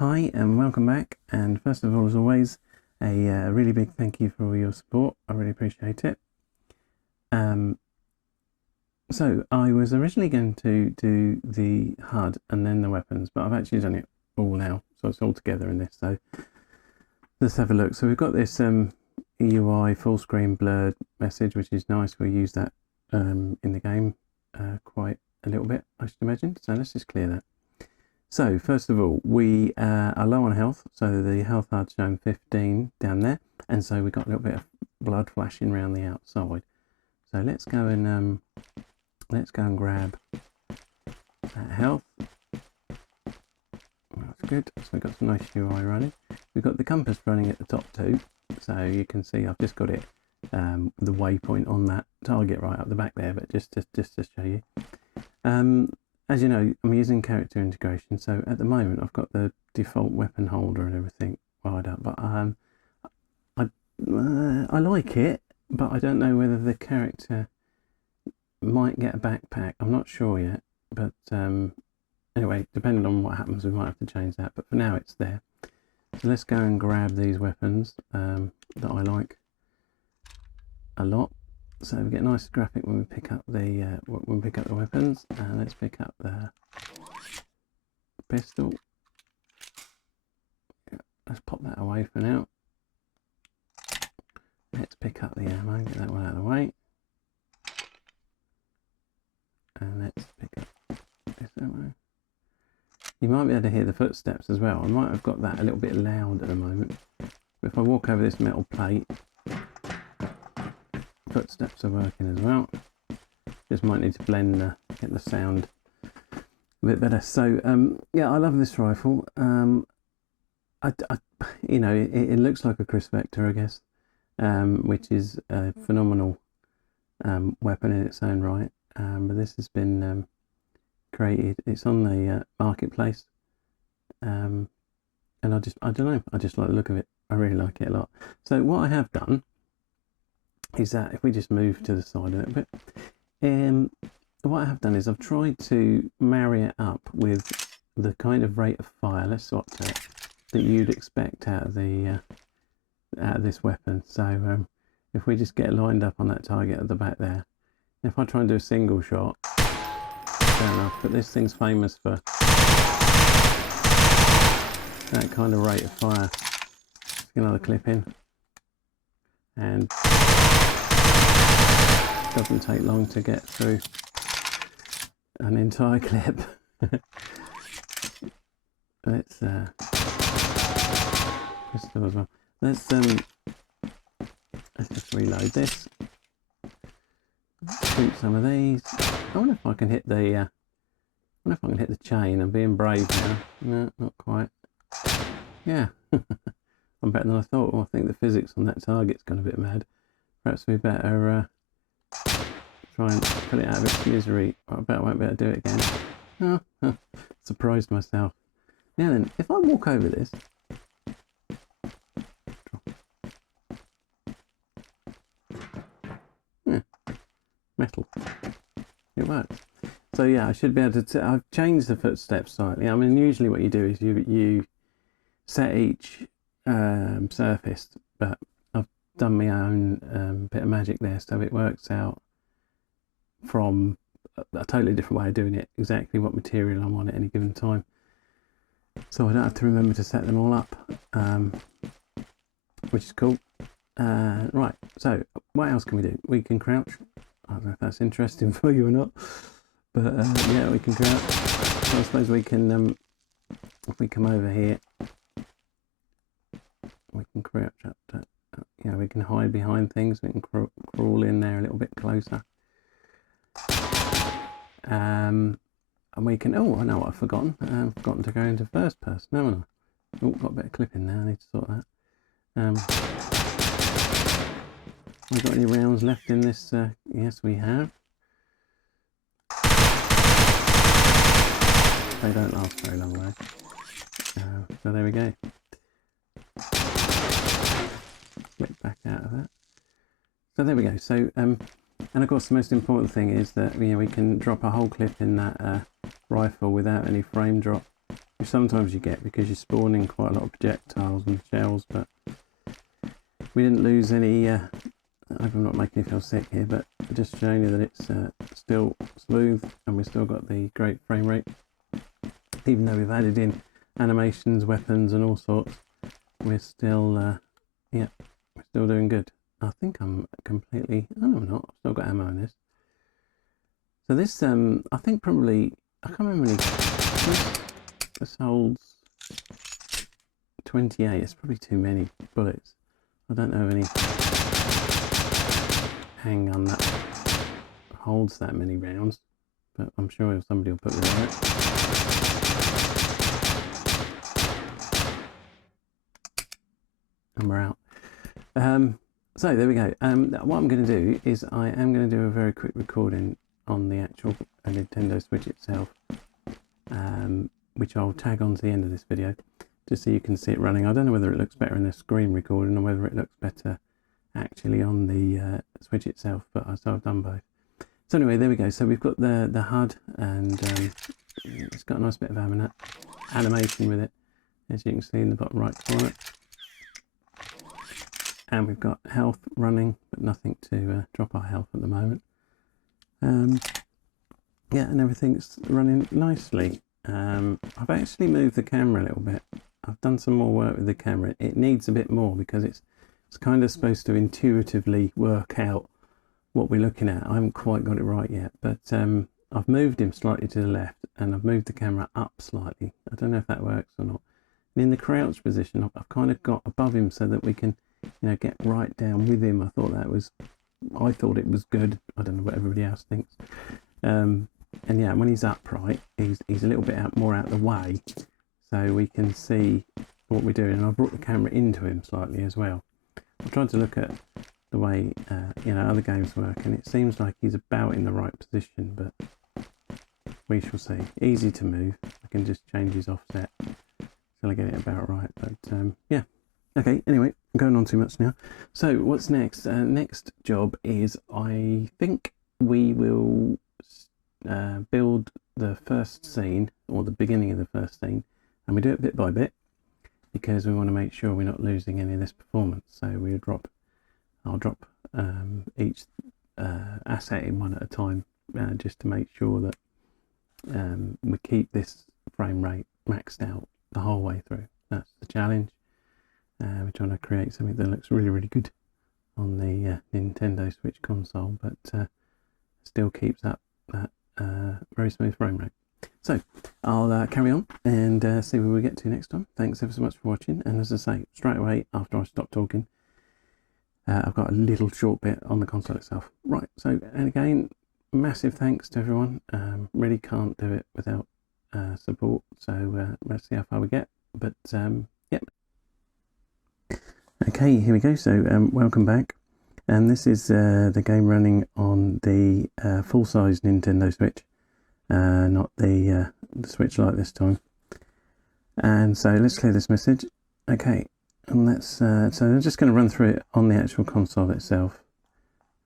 Hi and welcome back, and first of all, as always, a really big thank you for all your support. I really appreciate it. So I was originally going to do the HUD and then the weapons, but I've actually done it all now, so it's all together in this. So let's have a look. So we've got this UI full screen blurred message, which is nice. We use that in the game quite a little bit, I should imagine. So let's just clear that. So first of all, we are low on health, so the health HUD's showing 15 down there, and so we've got a little bit of blood flashing around the outside. So let's go and grab that health. That's good. So we've got some nice UI running. We've got the compass running at the top too, so you can see I've just got it the waypoint on that target right up the back there, but just to show you. As you know, I'm using character integration, so at the moment I've got the default weapon holder and everything wired up, but I like it, but I don't know whether the character might get a backpack. I'm not sure yet, but anyway, depending on what happens, we might have to change that, but for now it's there. So let's go and grab these weapons that I like a lot. So we get a nice graphic when we pick up the weapons, and let's pick up the pistol. Yeah, let's pop that away for now. Let's pick up the ammo, get that one out of the way, and let's pick up this ammo. You might be able to hear the footsteps as well. I might have got that a little bit loud at the moment. But if I walk over this metal plate, footsteps are working as well. Just might need to blend get the sound a bit better. So yeah, I love this rifle. You know, it looks like a Chris Vector, I guess, which is a phenomenal weapon in its own right. But this has been created. It's on the marketplace, and I don't know. I just like the look of it. I really like it a lot. So what I have done is that if we just move to the side a little bit, what I have done is I've tried to marry it up with the kind of rate of fire, let's swap to it, that you'd expect out of this weapon. So if we just get lined up on that target at the back there, if I try and do a single shot, fair enough, but this thing's famous for that kind of rate of fire. Let's get another clip in, and doesn't take long to get through an entire clip. Let's pistol as well. Let's just reload this. Shoot some of these. I wonder if I can hit the chain. I'm being brave now. No, not quite. Yeah. I'm better than I thought. Well, I think the physics on that target's gone a bit mad. Perhaps we better try and put it out of its misery. I bet I won't be able to do it again. Oh, surprised myself. Now then, if I walk over this, yeah, metal, it works. So yeah, I should be able to. I've changed the footsteps slightly. I mean, usually what you do is you set each surface, but I've done my own bit of magic there, so it works out from a totally different way of doing it, exactly what material I'm on at any given time, so I don't have to remember to set them all up, which is cool. Right, so what else can we do? We can crouch. I don't know if that's interesting for you or not, but yeah, we can crouch. So I suppose we can if we come over here, we can crouch up to, you know, we can hide behind things, we can crawl in there a little bit closer. And we can, oh, I know what I've forgotten. I've forgotten to go into first person, haven't I? Oh, got a bit of clipping there, I need to sort that. Have we got any rounds left in this? Yes, we have. They don't last very long though. So there we go. Flip back out of that. So there we go. So and of course the most important thing is that we can drop a whole clip in that rifle without any frame drop. which sometimes you get because you're spawning quite a lot of projectiles and shells, but we didn't lose any. I hope I'm not making you feel sick here, but just showing you that it's still smooth and we've still got the great frame rate, even though we've added in animations, weapons, and all sorts. We're still, yeah, we're still doing good. I think I'm completely. Oh, no, I'm not. I've still got ammo in this. So this, I think probably, I can't remember any. This holds 28. It's probably too many bullets. I don't know of any handgun that holds that many rounds, but I'm sure somebody will put me on it. And we're out. So there we go. What I'm going to do is I am going to do a very quick recording on the actual Nintendo Switch itself, which I'll tag on to the end of this video, just so you can see it running. I don't know whether it looks better in the screen recording or whether it looks better actually on the Switch itself, but I've done both. So anyway, there we go. So we've got the HUD, and it's got a nice bit of animation with it, as you can see in the bottom right corner. And we've got health running, but nothing to drop our health at the moment. Yeah, and everything's running nicely. I've actually moved the camera a little bit. I've done some more work with the camera. It needs a bit more because it's kind of supposed to intuitively work out what we're looking at. I haven't quite got it right yet, but I've moved him slightly to the left and I've moved the camera up slightly. I don't know if that works or not. And in the crouch position, I've kind of got above him so that we can, you know, get right down with him. I thought it was good. I don't know what everybody else thinks. And yeah, when he's upright, he's a little bit more out of the way, so we can see what we're doing. And I brought the camera into him slightly as well. I'm trying to look at the way you know, other games work, and it seems like he's about in the right position, but we shall see. Easy to move. I can just change his offset till I get it about right. But yeah. Okay, anyway, I'm going on too much now. So what's next? Next job is, I think we will build the first scene, or the beginning of the first scene, and we do it bit by bit because we want to make sure we're not losing any of this performance. So I'll drop each asset in one at a time, just to make sure that we keep this frame rate maxed out the whole way through. That's the challenge. We're trying to create something that looks really, really good on the Nintendo Switch console, but still keeps up that very smooth frame rate. So I'll carry on and see where we get to next time. Thanks ever so much for watching, and as I say, straight away after I stop talking, I've got a little short bit on the console itself. Right, so, and again, massive thanks to everyone. Really can't do it without support, so let's see how far we get. But yep. Okay, here we go. So welcome back, and this is the game running on the full-size Nintendo Switch, not the Switch Lite this time. And so let's clear this message. Okay, and let's so I'm just going to run through it on the actual console itself.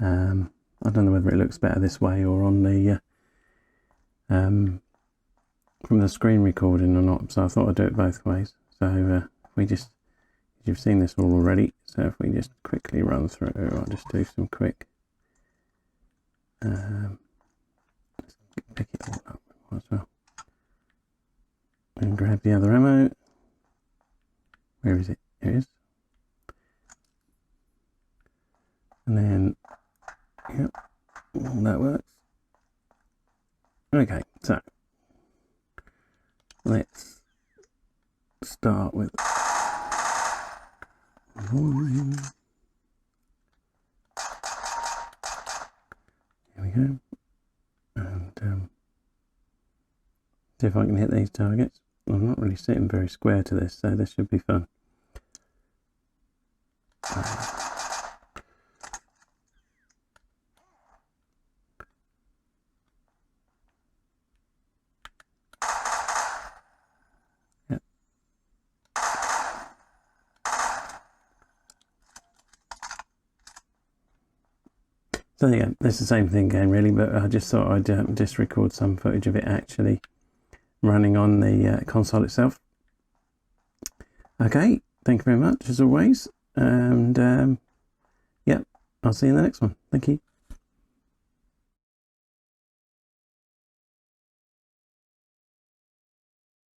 I don't know whether it looks better this way or on the from the screen recording or not, so I thought I'd do it both ways. So we just, you've seen this all already, so if we just quickly run through, I'll just do some quick let's pick it all up as well and grab the other ammo. Where is it? Here it is. And then, yep, that works. Okay, so let's start with warning. Here we go. And see if I can hit these targets. I'm not really sitting very square to this, so this should be fun. Yep. So yeah, it's the same thing again really, but I just thought I'd just record some footage of it actually running on the console itself. Okay, thank you very much as always, and yeah, I'll see you in the next one. Thank you.